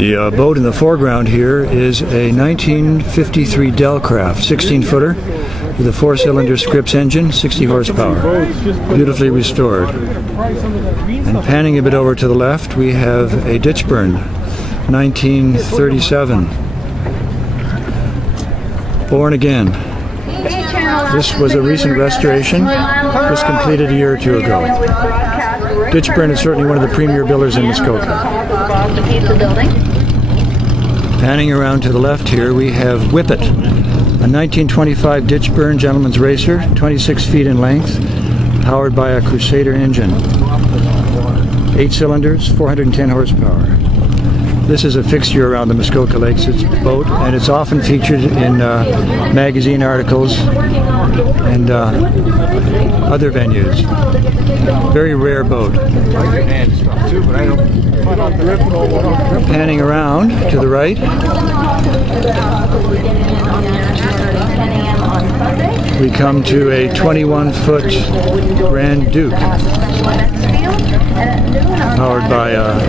The boat in the foreground here is a 1953 Delcraft 16-footer with a 4-cylinder Scripps engine, 60 horsepower, beautifully restored. And panning a bit over to the left, we have a Ditchburn 1937, born again. This was a recent restoration, just completed a year or two ago. Ditchburn is certainly one of the premier builders in Muskoka. Panning around to the left here, we have Whippet, a 1925 Ditchburn gentleman's racer, 26 feet in length, powered by a Crusader engine. 8 cylinders, 410 horsepower. This is a fixture around the Muskoka Lakes boat, and it's often featured in magazine articles and other venues. Very rare boat. Panning around to the right, we come to a 21-foot Grand Duke, powered by a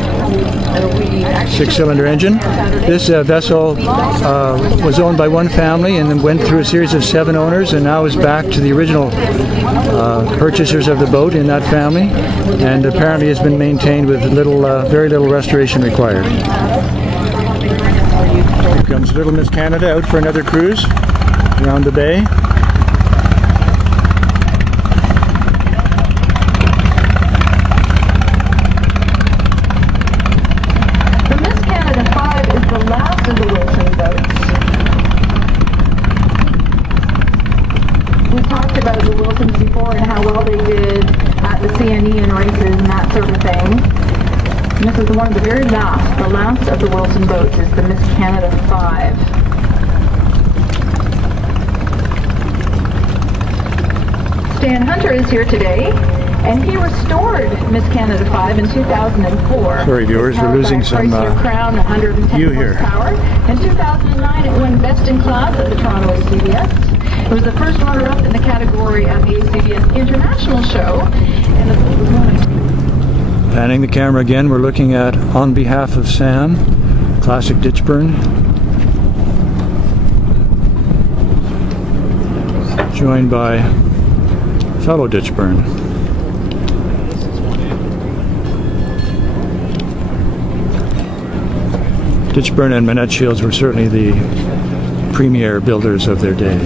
6-cylinder engine. This vessel was owned by one family and then went through a series of 7 owners, and now is back to the original purchasers of the boat in that family, and apparently has been maintained with very little restoration required. Here comes Little Miss Canada out for another cruise around the bay. Before and how well they did at the CNE and races and that sort of thing. And this is one of the very last. The last of the Wilson boats is the Miss Canada 5. Stan Hunter is here today, and he restored Miss Canada 5 in 2004. Sorry viewers, we're losing some Crown, 110 view here. Horsepower. In 2009 it won Best in Class at the Toronto ACBS. It was the first runner-up in the category at the ACBS International Show. Panning the camera again, we're looking at On Behalf of Sam, classic Ditchburn, joined by fellow Ditchburn. Ditchburn and Manette Shields were certainly the premier builders of their day.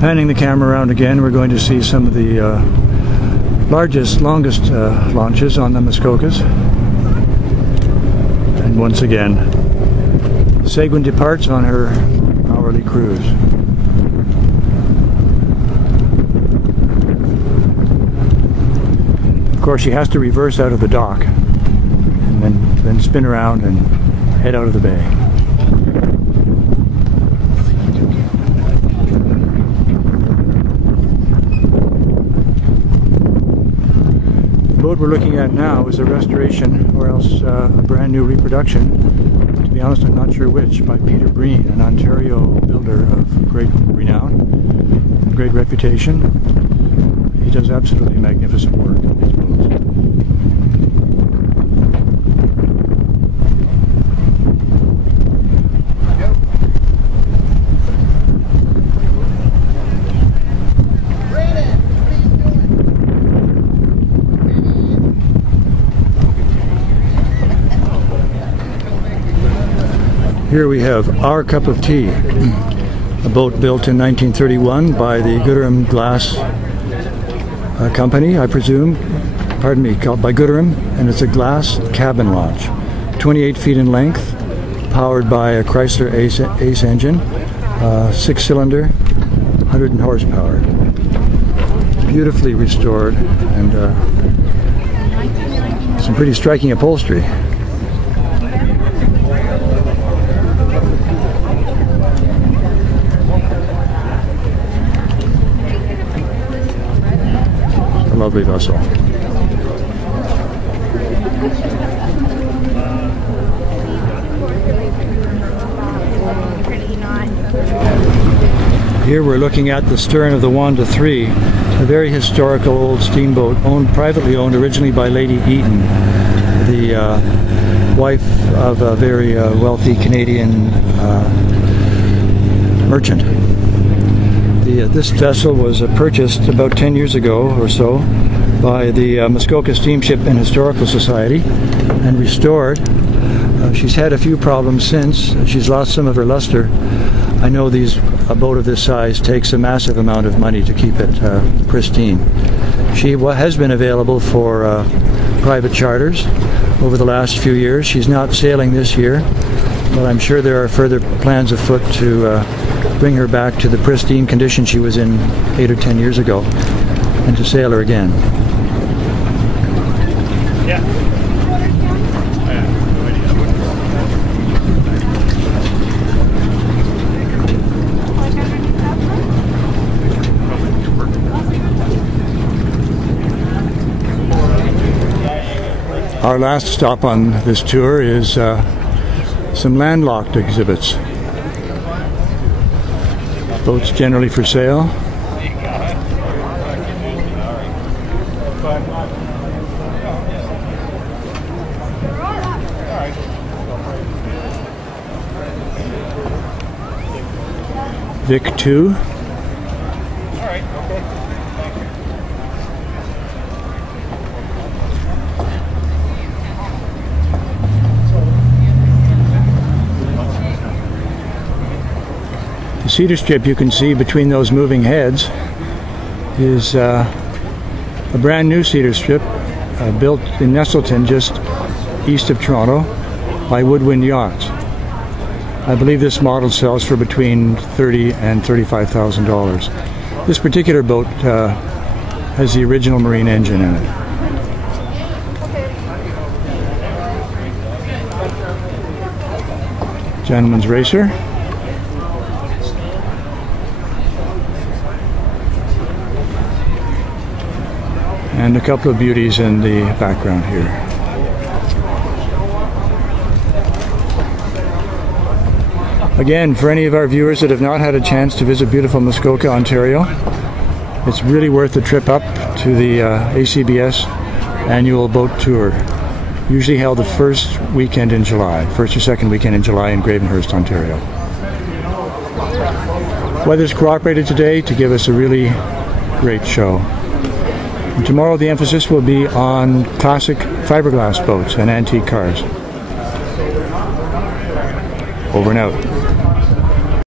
Panning the camera around again, we're going to see some of the longest launches on the Muskokas. And once again, Seguin departs on her hourly cruise. Of course, she has to reverse out of the dock and then spin around and head out of the bay. The boat we're looking at now is a restoration, or else a brand new reproduction. To be honest, I'm not sure which, by Peter Breen, an Ontario builder of great renown, great reputation. He does absolutely magnificent work on these boats. Here we have Our Cup of Tea, a boat built in 1931 by the Gooderham Glass Company, I presume, called by Gooderham, and it's a glass cabin launch, 28 feet in length, powered by a Chrysler Ace engine, 6-cylinder, 100 horsepower. Beautifully restored, and some pretty striking upholstery. A lovely vessel. Here we're looking at the stern of the Wanda 3, a very historical old steamboat privately owned originally by Lady Eaton, the wife of a very wealthy Canadian merchant. This vessel was purchased about 10 years ago or so by the Muskoka Steamship and Historical Society and restored. She's had a few problems since. She's lost some of her luster. I know a boat of this size takes a massive amount of money to keep it pristine. She has been available for private charters over the last few years. She's not sailing this year, but I'm sure there are further plans afoot to bring her back to the pristine condition she was in 8 or 10 years ago and to sail her again. Yeah. Our last stop on this tour is some landlocked exhibits. Boats generally for sale. Vic 2. The cedar strip you can see between those moving heads is a brand new cedar strip built in Nestleton, just east of Toronto, by Woodwind Yachts. I believe this model sells for between $30,000 and $35,000. This particular boat has the original marine engine in it. Gentleman's Racer. And a couple of beauties in the background here. Again, for any of our viewers that have not had a chance to visit beautiful Muskoka, Ontario, it's really worth the trip up to the ACBS annual boat tour, usually held the first weekend in July, first or second weekend in July in Gravenhurst, Ontario. Weather's cooperated today to give us a really great show. And tomorrow the emphasis will be on classic fiberglass boats and antique cars. Over and out.